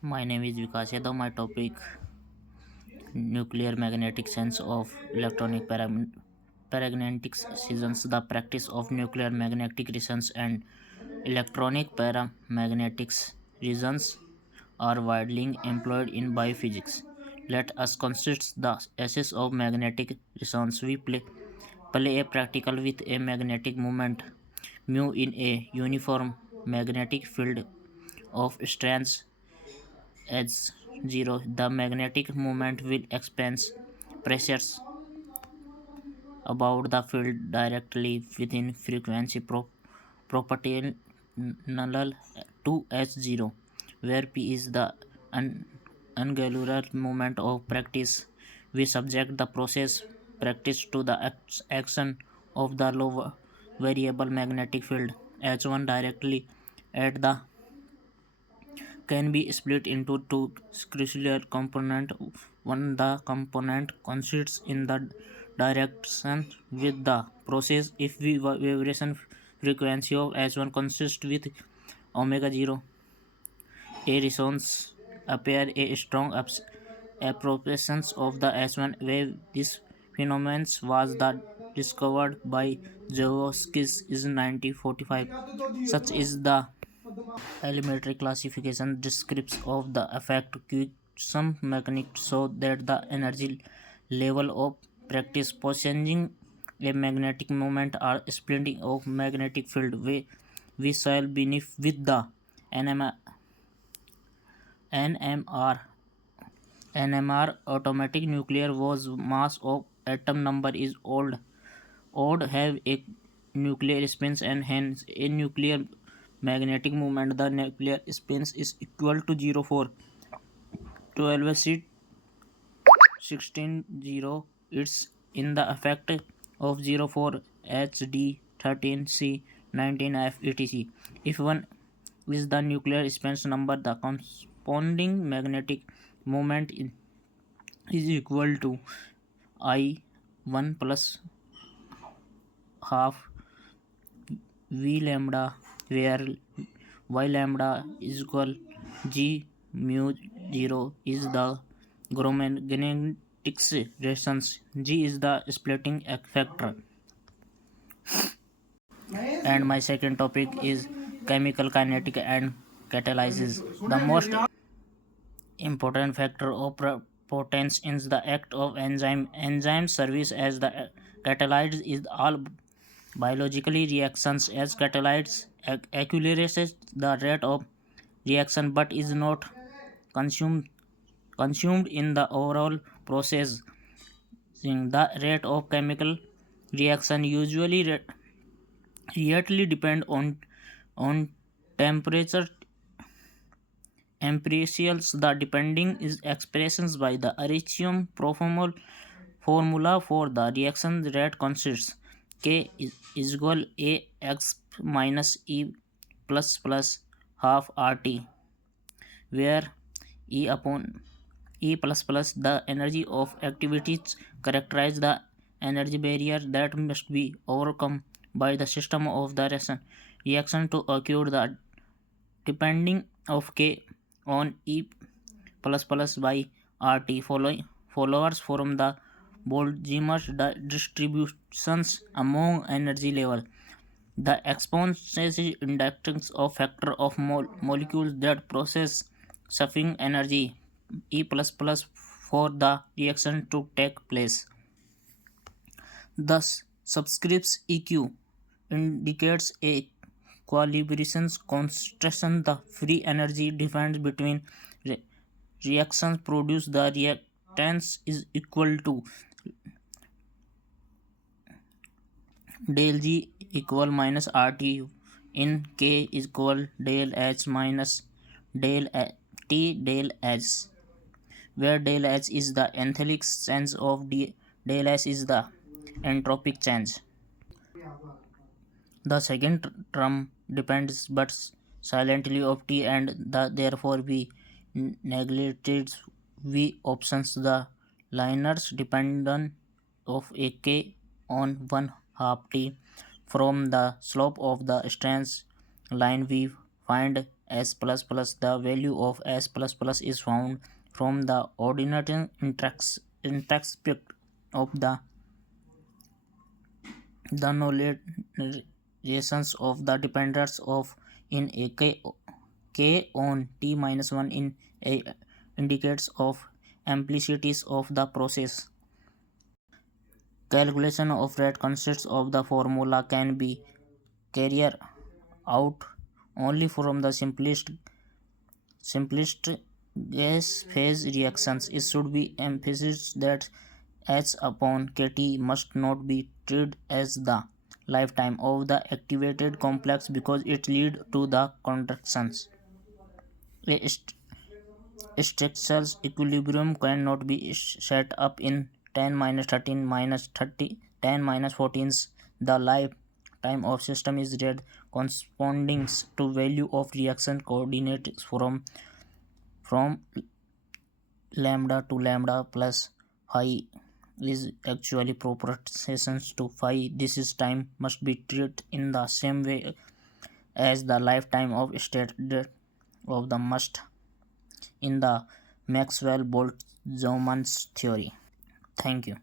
My name is Vikas. Yadav. My topic: nuclear magnetic sense of electronic paramagnetic resonance. The practice of nuclear magnetic resonance and electronic paramagnetic resonance are widely employed in biophysics. Let us consider the essence of magnetic resonance. We play a practical with a magnetic moment mu in a uniform magnetic field of strands as zero. The magnetic moment will expand pressures about the field directly within frequency proportional to h0, where p is the angular moment of practice. We subject the process practice to the action of the low variable magnetic field h1 directly at the can be split into two crucial components. One, the component consists in the direction with the process. If the vibration frequency of H1 consists with omega 0, a resonance appear a strong appropriation of the H1 wave. This phenomenon was discovered by Jaworskis in 1945. Such is the elementary classification descripts of the effect some mechanics so that the energy level of practice possessing a magnetic moment or splitting of magnetic field we shall beneath with the NMR, NMR automatic nuclear was mass of atom number is odd have a nuclear spins and hence a nuclear magnetic moment. The nuclear spins is equal to 0 for 12 c 16 0. It's in the effect of 0 for HD 13 c 19 f etc. If one is the nuclear spins number, the corresponding magnetic moment is equal to I 1 plus half V lambda, where Y lambda is equal G mu 0 is the Gromagnetic resistance. G is the splitting factor. And my second topic is chemical kinetic and catalysis. The most important factor of potence in the act of enzyme. Enzyme service as the catalyst is all biologically reactions as catalysts accelerates the rate of reaction but is not consumed consumed in the overall process. The rate of chemical reaction usually greatly depend on temperature Empiricials. The depending is expressions by the Arrhenium formula for the reaction rate consists K is equal A x minus E plus half RT, where E upon E plus the energy of activities characterize the energy barrier that must be overcome by the system of the reaction to occur. The depending of K on E plus by RT followers from the Boltzmann distributions among energy level. The exponential inductance of factor of molecules that process suffering energy E plus for the reaction to take place. Thus, subscripts EQ indicates a equilibration concentration. The free energy difference between reactions produced the reactance is equal to del G equal minus RT in K is equal del H minus del T del H, where del H is the enthalpic change of del S is the entropic change. The second term depends but silently of T and therefore we neglected V options. The linears dependent of a K on 1/2 T from the slope of the strands line. We find S plus plus. The value of S plus plus is found from the ordinary introspect of the knowledge relations of the dependence of in a k on t minus 1 in a indicates of amplicities of the process. Calculation of rate consists of the formula can be carried out only from the simplest gas phase reactions. It should be emphasized that H upon Kt must not be treated as the lifetime of the activated complex because it leads to the contractions. A structural equilibrium cannot be set up in 10 minus 13 minus 30 10 minus 14. The lifetime of system is read corresponding to value of reaction coordinates from lambda to lambda plus phi is actually proportional to phi. This is time must be treated in the same way as the lifetime of state of the must in the Maxwell-Boltzmann theory. Thank you.